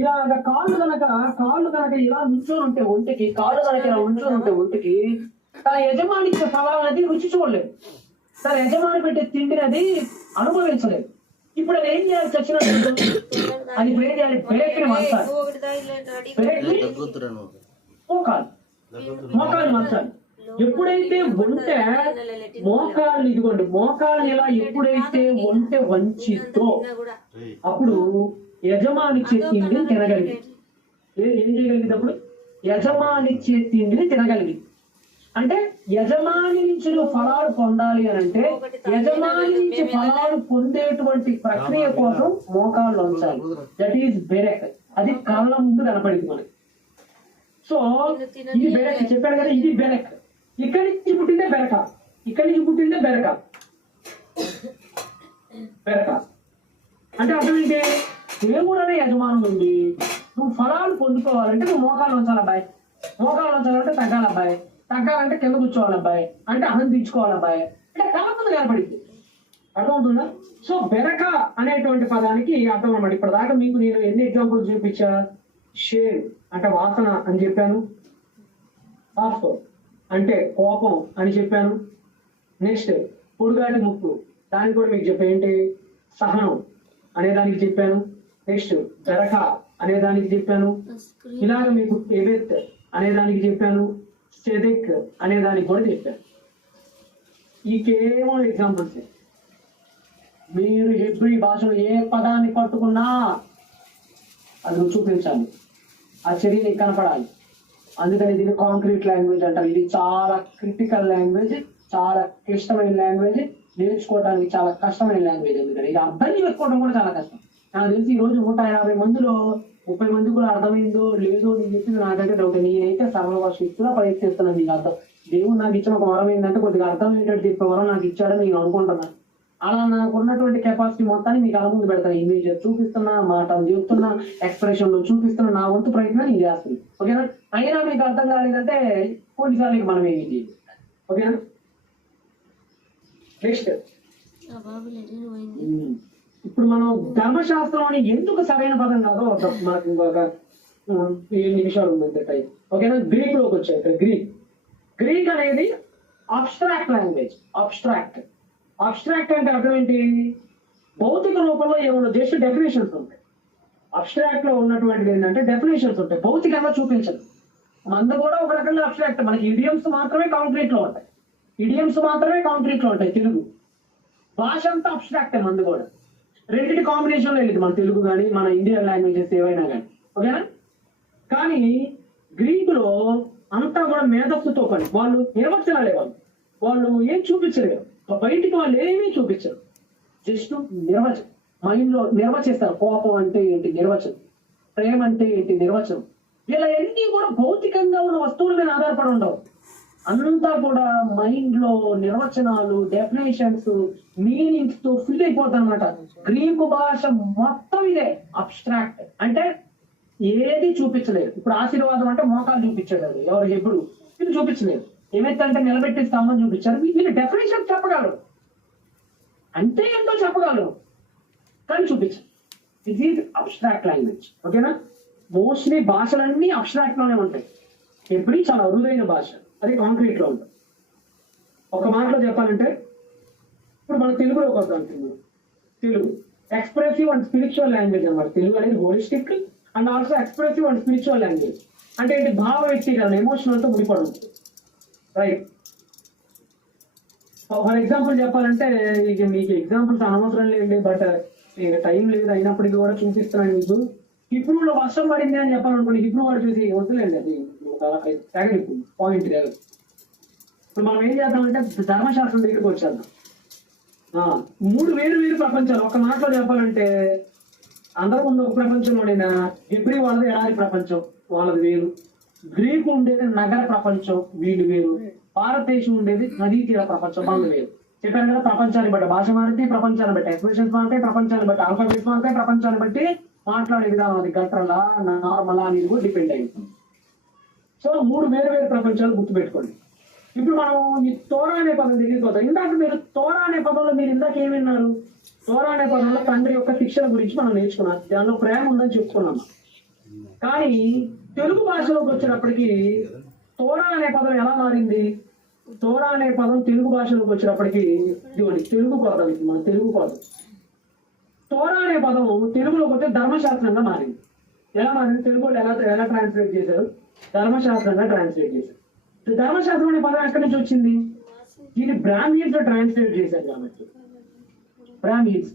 ఇలాగ కాళ్ళు కనుక ఇలా నుంచొని ఉంటే ఒంటికి, కాళ్ళు కనుక ఇలా నుంచొని ఉంటే ఒంటికి, తన యజమాని ఇచ్చే ఫలాలది రుచి చూడలేదు, తన యజమాని పెట్టే తిండినది అనుభవించలేదు. ఇప్పుడు అది ఏం చేయాలి? చచ్చినట్టు అది ఇప్పుడు ఏం చేయాలి? బెరెక్కిని మార్చాలి, మోకాలు మార్చాలి. ఎప్పుడైతే ఒంటె మోకాళ్ళని, ఇదిగోండి మోకాళ్ళని ఇలా ఎప్పుడైతే ఒంటె వంచితో అప్పుడు యజమానిచ్చే తిండిని తినగలిగి. ఏం చేయగలిగింది అప్పుడు? యజమానిచ్చే తిండిని తినగలిగి. అంటే యజమాని నుంచి నువ్వు ఫలాలు పొందాలి అని అంటే యజమాని నుంచి ఫలాలు పొందేటువంటి ప్రక్రియ కోసం మోకాళ్ళు ఉంచాలి. దట్ ఈస్ బెరెక్. అది కళ్ళ ముందు కనపడింది మనకి. సో ఇది బెరెక్ చెప్పాడు కదా, ఇది బెరెక్. ఇక్కడి నుంచి పుట్టిందే బెరక, ఇక్కడి నుంచి పుట్టిందే బెరక. బెరక అంటే అర్థం ఏంటి? దేవుడు అనే యజమానం ఉంది. నువ్వు ఫలాలు పొందుకోవాలంటే నువ్వు మోకాలు ఉంచాలి అబ్బాయి, మోకాలు ఉంచాలంటే తగ్గాలి అబ్బాయి, తగ్గాలంటే కింద కూర్చోవాలి అబ్బాయి, అంటే అహం తీర్చుకోవాలి అబ్బాయి, అంటే కళ్ళ ముందు కనపడింది. అర్థమవుతుందా? సో బెరక అనేటువంటి పదానికి అర్థం అన్నమాట. ఇప్పటిదాకా మీకు నేను ఎన్ని ఎగ్జాంపుల్స్ చూపించా? షేర్ అంటే వాసన అని చెప్పాను, ఆఫ్ అంటే కోపం అని చెప్పాను, నెక్స్ట్ పొడుగాటి ముక్కు దానికి కూడా మీకు చెప్పా ఏంటి? సహనం అనేదానికి చెప్పాను, నెక్స్ట్ బెరక అనేదానికి చెప్పాను, ఇలాగ మీకు ఎవెత్ అనేదానికి చెప్పాను, సెదెక్ అనేదానికి కూడా చెప్పాను. ఈ కేవలం ఎగ్జాంపుల్స్. మీరు హెబ్రీ భాషలో ఏ పదాన్ని పట్టుకున్నా అది నువ్వు చూపించాలి, ఆ చర్య నీకు కనపడాలి. అందుకని దీన్ని కాంక్రీట్ లాంగ్వేజ్ అంటారు. ఇది చాలా క్రిటికల్ లాంగ్వేజ్, చాలా క్లిష్టమైన లాంగ్వేజ్, నేర్చుకోవడానికి చాలా కష్టమైన లాంగ్వేజ్. ఎందుకంటే ఇది అర్థం చేసుకోవడం కూడా చాలా కష్టం. నాకు తెలిసి ఈ రోజు 150 మందిలో 30 మంది కూడా అర్థమైందో లేదో నేను చెప్పింది నాకైతే డౌట్. నేనైతే సర్వశక్తిగా ప్రయత్నిస్తున్నాను. నీకు అర్థం, దేవుడు నాకు ఇచ్చిన ఒక వరం ఏంటంటే కొద్దిగా అర్థమయ్యేటట్టు చెప్పే వరం నాకు ఇచ్చాడని నేను అనుకుంటున్నాను. అలా నాకు ఉన్నటువంటి కెపాసిటీ మొత్తాన్ని మీకు అలా ముందు పెడతాను. ఇమేజ్ చూపిస్తున్నా, మాటలు చెప్తున్నా, ఎక్స్ప్రెషన్ లో చూపిస్తున్నా, నా వంతు ప్రయత్నం నేను చేస్తాను. ఓకేనా? అయినా మీకు అర్థం కాలేదంటే కొన్నిసార్లు మనం ఏమి చేయాలి. ఓకేనా? నెక్స్ట్ ఇప్పుడు మనం ధర్మశాస్త్రం అని ఎందుకు సరైన పదం కాదో మనకు ఇంకొక 7 నిమిషాలు ఉంది టైం. ఓకేనా? గ్రీక్ లోకి వచ్చాయి. ఇక్కడ గ్రీక్ అనేది అబ్స్ట్రాక్ట్ లాంగ్వేజ్. అబ్స్ట్రాక్ట్ అంటే అర్థం ఏంటి? భౌతిక రూపంలో ఏమన్నా జస్ట్ డెఫినేషన్స్ ఉంటాయి. అబ్స్ట్రాక్ట్ లో ఉన్నటువంటిది ఏంటంటే డెఫినేషన్స్ ఉంటాయి, భౌతికంగా చూపించదు. మందు కూడా ఒక రకంగా అబ్స్ట్రాక్ట్. మనకి ఇడియమ్స్ మాత్రమే కాంక్రీట్ లో ఉంటాయి. తెలుగు భాష అంతా అబ్స్ట్రాక్ట్. మందు కూడా రెండింటి కాంబినేషన్ లో వెళ్ళింది మన తెలుగు కానీ మన ఇండియన్ లాంగ్వేజెస్ ఏవైనా కానీ. ఓకేనా? కానీ గ్రీకులో అంతా కూడా మేధస్సుతో పని. వాళ్ళు నిర్వచనాలే, వాళ్ళు ఏం చూపించరు, బయటికి వాళ్ళు ఏమీ చూపించరు, జస్ట్ నిర్వచనం మైండ్ లో నిర్వచిస్తారు. కోపం అంటే ఏంటి? నిర్వచనం. ప్రేమ అంటే ఏంటి? నిర్వచనం. ఇలా ఎన్ని కూడా భౌతికంగా ఉన్న వస్తువుల మీద ఆధారపడి ఉండవు. అంతా కూడా మైండ్ లో నిర్వచనాలు, డెఫినేషన్స్, మీనింగ్స్ తో ఫిల్ అయిపోతాయి అనమాట. గ్రీకు భాష మొత్తం ఇదే అబ్స్ట్రాక్ట్. అంటే ఏది చూపించలేదు. ఇప్పుడు ఆశీర్వాదం అంటే మోకాలు చూపించాడు, ఎవరు ఎప్పుడు వీళ్ళు చూపించలేదు. ఏమైతే నిలబెట్టి స్తంభం చూపించారు. వీళ్ళు డెఫినేషన్ చెప్పగలరు, అంటే ఏంటో చెప్పగలరు, కానీ చూపించారు. It is abstract language. ఓకేనా? మోస్ట్లీ భాషలన్నీ అబ్స్ట్రాక్ట్ లోనే ఉంటాయి. ఎప్పుడు చాలా అరుదైన భాష, అది కాంక్రీట్ లో ఉంటుంది. ఒక మాటలో చెప్పాలంటే ఇప్పుడు మన తెలుగులోకి వద్దాం. Telugu expressive and spiritual language అన్నమాట. తెలుగు అనేది holistic and also expressive and spiritual language. అంటే ఏంటి? భావ వ్యక్తీకరణ, ఎమోషనల్ తో ముడిపడి ఉంటుంది. రైట్. ఫర్ ఎగ్జాంపుల్ చెప్పాలంటే ఇక మీకు ఎగ్జాంపుల్స్ అనవసరం లేండి, బట్ టైం లేదు, అయినప్పటికీ కూడా చూపిస్తున్నాను మీకు. హిబ్రూలో వర్షం పడింది అని చెప్పాలనుకోండి, హిబ్రూ వాడు చూసి వద్దులేండి, అది తెగనిప్పుడు పాయింట్ లేదు. ఇప్పుడు మనం ఏం చేద్దామంటే ధర్మశాస్త్రం దగ్గరికి వచ్చేద్దాం. 3 వేరు ప్రపంచాలు. ఒక మాటలో చెప్పాలంటే అందరూ ఉన్న ఒక ప్రపంచంలోనైనా హిబ్రీ వాళ్ళది ఎడారి ప్రపంచం, వాళ్ళది వేరు. గ్రీకు ఉండేది నగర ప్రపంచం, వీళ్ళు వేరు. భారతదేశం ఉండేది నదీ తీర ప్రపంచం, వాళ్ళు వేరు. చెప్పాను కదా, ప్రపంచాన్ని బట్టి భాష మారితే, ప్రపంచాన్ని బట్టి ఎక్స్ప్రెషన్స్ మారితే, ప్రపంచాన్ని బట్టి ఆల్ఫాబెట్స్ మారితే, ప్రపంచాన్ని బట్టి మాట్లాడే విధానం, అది గట్రలా నార్మలా అనేది కూడా డిపెండ్ అయింది. సో 3 వేరు ప్రపంచాలు గుర్తుపెట్టుకోండి. ఇప్పుడు మనం ఈ తోరా అనే పదం దగ్గరికి పోతాం. ఇందాక మీరు తోరా అనే పదంలో మీరు ఇందాక ఏమి విన్నారు? తోరా అనే పదంలో తండ్రి యొక్క శిక్షణ గురించి మనం నేర్చుకున్నాం. దానిలో ప్రేమ ఉందని చెప్పుకున్నాం. కానీ తెలుగు భాషలోకి వచ్చేటప్పటికి తోరా అనే పదం ఎలా మారింది? తోరా అనే పదం తెలుగు భాషలోకి వచ్చేటప్పటికి ఇదిగోండి తెలుగు పదం, ఇది మన తెలుగు పదం. తోరా అనే పదం తెలుగులోకి వచ్చే ధర్మశాస్త్రంగా మారింది. ఎలా మారింది? తెలుగులో ఎలా ట్రాన్స్లేట్ చేశారు? ధర్మశాస్త్రంగా ట్రాన్స్లేట్ చేశారు. ధర్మశాస్త్రం అనే పదం ఎక్కడి నుంచి వచ్చింది? దీన్ని బ్రాహ్మీన్స్ ట్రాన్స్లేట్ చేశారు కాబట్టి. బ్రాహ్మీన్స్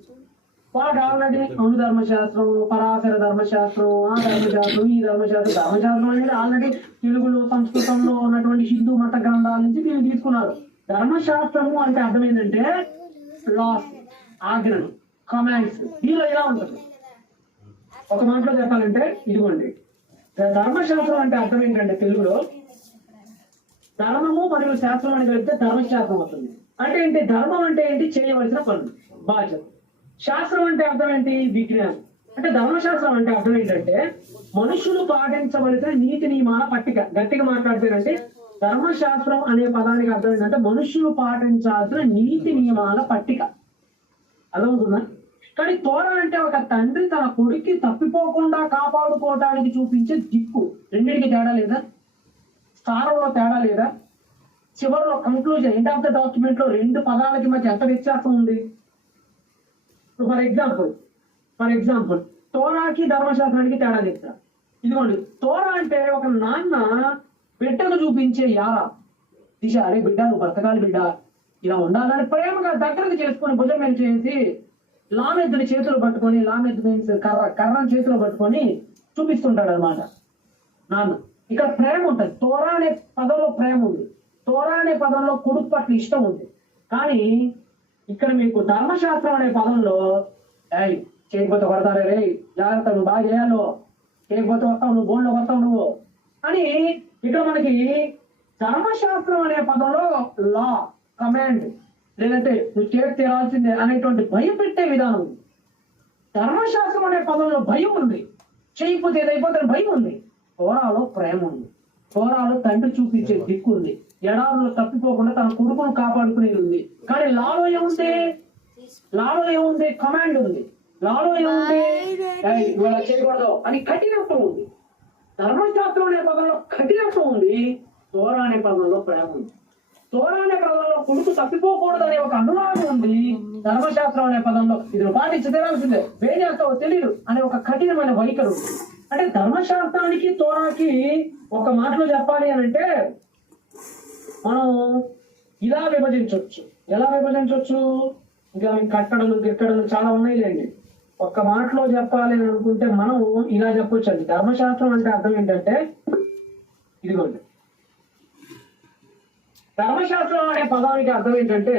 వాళ్ళకి ఆల్రెడీ అణు ధర్మశాస్త్రం, పరాశర ధర్మశాస్త్రం, ఆ ధర్మశాస్త్రం, ఈ ధర్మశాస్త్రం. ధర్మశాస్త్రం అనేది ఆల్రెడీ తెలుగులో సంస్కృతంలో ఉన్నటువంటి హిందూ మత గ్రంథాల నుంచి దీన్ని తీసుకున్నారు. ధర్మశాస్త్రము అంటే అర్థం ఏంటంటే లాస్, ఆజ్ఞలు, కమాండ్స్. దీనిలో ఎలా ఉంటుంది? ఒక మాటలో చెప్పాలంటే ఇదిగోండి, ధర్మశాస్త్రం అంటే అర్థం ఏంటంటే తెలుగులో ధర్మము మరియు శాస్త్రం అని కలిపితే ధర్మశాస్త్రం అవుతుంది. అంటే ఏంటి? ధర్మం అంటే ఏంటి? చేయవలసిన పనులు, బాధ్యత. శాస్త్రం అంటే అర్థం ఏంటి? విజ్ఞానం. అంటే ధర్మశాస్త్రం అంటే అర్థం ఏంటంటే మనుషులు పాటించవలసిన నీతి నియమాల పట్టిక. గట్టిగా మాట్లాడితేనంటే ధర్మశాస్త్రం అనే పదానికి అర్థం ఏంటంటే మనుషులు పాటించాల్సిన నీతి నియమాల పట్టిక. అర్థమవుతుందా? కానీ తోరా అంటే ఒక తండ్రి తన కొడుక్కి తప్పిపోకుండా కాపాడుకోవటానికి చూపించే దిక్కు. రెండింటికి తేడా లేదా? స్థానంలో తేడా లేదా? చివరిలో conclusion, end of the document లో రెండు పదాలకి మధ్య ఎంత వ్యత్యాసం ఉంది? ఫర్ ఎగ్జాంపుల్ తోరాకి ధర్మశాస్త్రానికి తేడా చెప్తా. ఇదిగోండి, తోరా అంటే ఒక నాన్న బిడ్డకు చూపించే యారా దిశ. అరే బిడ్డ, నువ్వు బ్రతకాలి బిడ్డ, ఇలా ఉండాలని ప్రేమగా దగ్గరకు చేసుకొని భుజం మీద చేసి లామెద్దుని చేతులు పట్టుకొని, లామెద్దు మీన్స్ కర్రని చేతిలో పట్టుకొని చూపిస్తుంటాడు అనమాట నాన్న. ఇక్కడ ప్రేమ ఉంటుంది. తోరా అనే పదంలో ప్రేమ ఉంది. తోరా అనే పదంలో కొడుకు పట్ల ఇష్టం ఉంది. కానీ ఇక్కడ మీకు ధర్మశాస్త్రం అనే పదంలో చేయకపోతే కొడతారే రే, జాగ్రత్త, నువ్వు బాగా చేయాలో, చేయకపోతే వస్తావు, నువ్వు బోన్లోకి వస్తావు నువ్వు అని. ఇక్కడ మనకి ధర్మశాస్త్రం అనే పదంలో లా, కమాండ్, లేదంటే నువ్వు చేసి తీరాల్సిందే అనేటువంటి భయం పెట్టే విధానం ఉంది. ధర్మశాస్త్రం అనే పదంలో భయం ఉంది. చేయకపోతే ఏదైపోతే భయం ఉంది. తోరాలో ప్రేమ ఉంది. తోరాలో తండ్రి చూపించే దిక్కు ఉంది. ఎడారులో తప్పిపోకుండా తన కొడుకును కాపాడుకునేది ఉంది. కానీ లాలో ఏముంది? కమాండ్ ఉంది. లాలో ఏముంది? ఇవాళ చేయకూడదు అని కఠినత్వం ఉంది. ధర్మశాస్త్రం అనే పదంలో కఠినత్వం ఉంది. తోరా అనే పదంలో ప్రేమ ఉంది. తోరా అనే పదంలో కొడుకు తప్పిపోకూడదు అనే ఒక అనురాగం ఉంది. ధర్మశాస్త్రం అనే పదంలో ఇది పాటించి తీరాల్సిందే, ఏం చేస్తావో తెలియదు అనే ఒక కఠినమైన వైఖరి ఉంది. అంటే ధర్మశాస్త్రానికి తోరాకి ఒక మాటలో చెప్పాలి అని అంటే మనం ఇలా విభజించవచ్చు. ఎలా విభజించవచ్చు? ఇంకా కట్టడలు గిట్టడలు చాలా ఉన్నాయి లేండి. ఒక్క మాటలో చెప్పాలి అని అనుకుంటే మనం ఇలా చెప్పొచ్చు అండి. ధర్మశాస్త్రం అంటే అర్థం ఏంటంటే ఇదిగోండి, ధర్మశాస్త్రం అనే పదానికి అర్థం ఏంటంటే